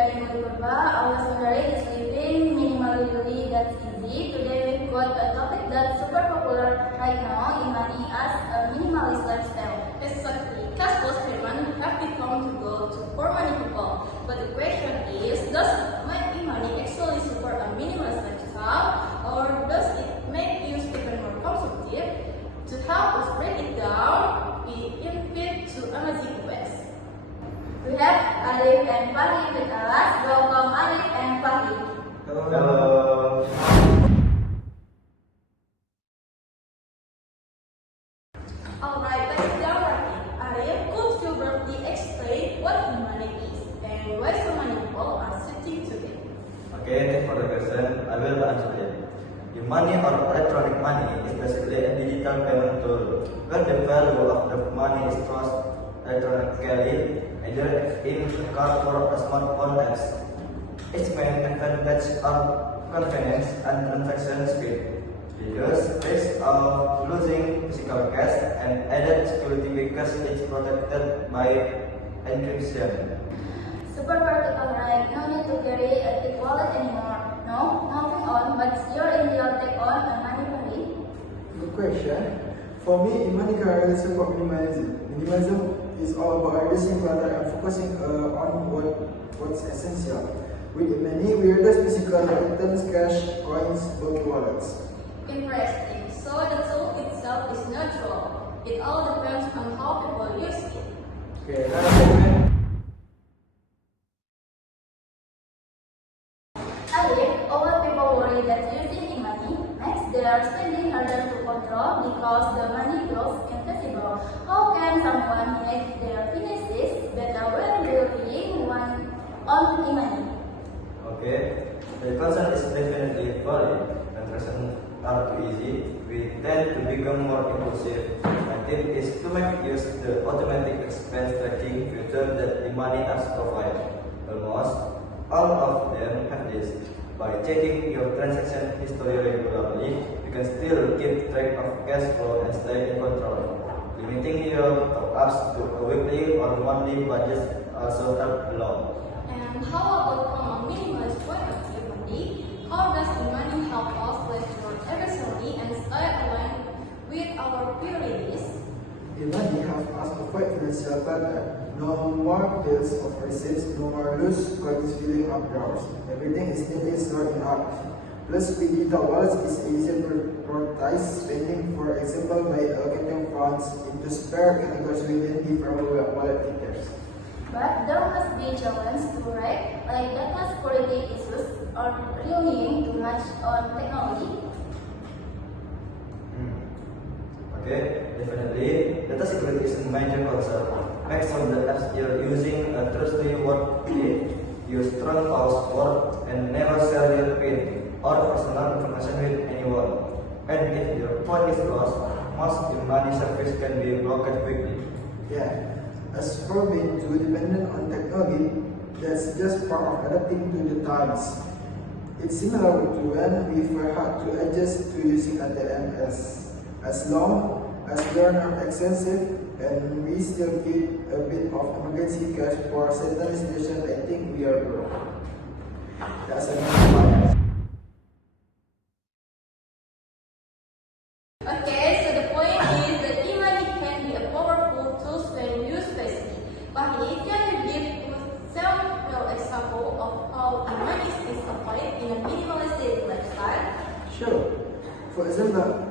Gani Purba. Our summary is living minimally that's easy. Today we've got a topic that's super popular right now, Imani as a minimalist lifestyle. Exactly. Cash flows payment have become the goal for many people. But the question is, does Imani actually support a minimalist lifestyle, or does it make you even more consumptive? To help us break it down, we invite to Amazing Quest. We have Arif and Fahri with us. Welcome Arif and Fahri. Hello. Alright, let's get started. Arif, could you briefly explain what Imani is and why so many people are sitting today? Okay, thanks for the question. I will answer it. The money or electronic money is basically a digital payment tool where the value of the money is stored electronically, either in a card or a smartphone apps. Its main advantage are convenience and transaction speed, reduce risk of losing physical cash, and added security because it's protected by encryption. Super practical, right? No need to carry a thick wallet anymore. No, nothing on, but you're in the take on a money Fahri. Good question. For me, Imani currently support minimalism. Minimalism is all about reducing clutter and focusing on what's essential. With Imani, we reduce physical items, cash, coins, bulky wallets. Interesting. So the tool itself is neutral. It all depends on how people use it. Okay, another segment. Arif, over people worry that using Imani makes their spending harder to control because the money grows invisible. How can someone manage their finances better when relying on Imani? Okay, the concern is definitely valid. When transactions are too easy, we tend to become more impulsive. My tip is to make use the automatic expense tracking feature that Imani apps provide. Almost all of them have this. By checking your transaction history regularly, you can still keep track of cash flow and stay in control. Limiting your top-ups to a weekly or monthly budget also help a lot. And how about from a minimalist point of view, Mandi? How does Imani help us plan your efficiently and stay aligned with our priorities? Imani helps us avoid financial clutter. No more bills of receipts, no more loose coins filling up drawers. Everything is neatly stored in apps. Plus, with digital wallets, it's easier to prioritize spending. For example, by allocating funds into spare categories within different wallet features. But there must be challenges too, right? Like data security issues or relying too much on technology. Okay, definitely. Data security is a major concern. Make sure the apps you're using are trustworthy, use strong password, and never share your PIN or personal information with anyone. And if your phone is lost, most Imani service can be blocked quickly. Yeah, as for being too dependent on technology, that's just part of adapting to the times. It's similar to when we were hard to adjust to using ATM as long as they are not expensive and we still keep a bit of emergency cash for certain situations. I think we are broke. That's a good point. Okay, so the point is that Imani can be a powerful tool when used wisely. Fahri, can you give several examples of how Imani is applied in a minimalistic lifestyle? Sure. For example,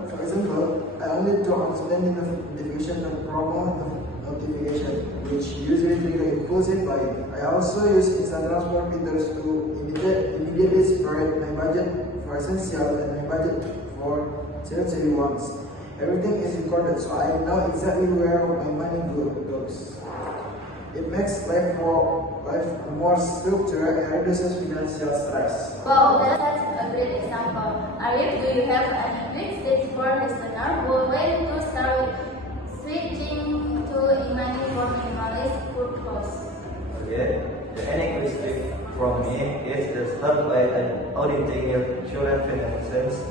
I only turn on spending notification and promo notification, which usually trigger impulsive buying. I also use instant transfer filters to immediately separate my budget for essential and my budget for necessary wants. Everything is recorded, so I know exactly where my money goes. It makes life more structured and reduces financial stress. Wow, that's a great example. Arif, do you have any tricks for listeners who are ready to start switching to Imani for minimalist purpose? Okay, the any quick trick from me is to start by auditing your current finances.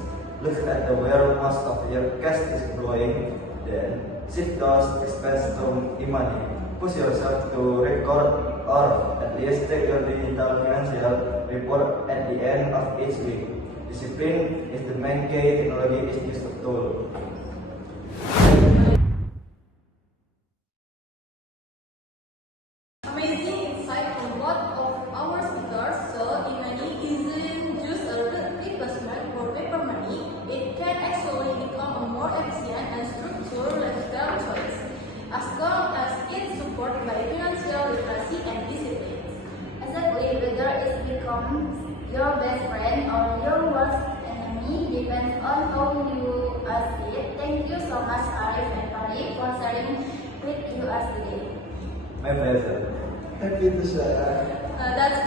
Look at where most of your cash is going, then shift those expenses to Imani. push yourself to record or at least take your digital financial report at the end of each week. Discipline is the main key. Technology is just a tool. Amazing insight from both of our speakers. So, e-money isn't just a replacement for paper money. It can actually become a more efficient and structured lifestyle choice, as long as it's supported by financial literacy and discipline. Exactly, whether it becomes your best friend or your worst enemy depends on how you use it. Thank you so much, Arif and Farid, for sharing with us today. My pleasure. Happy to share. That's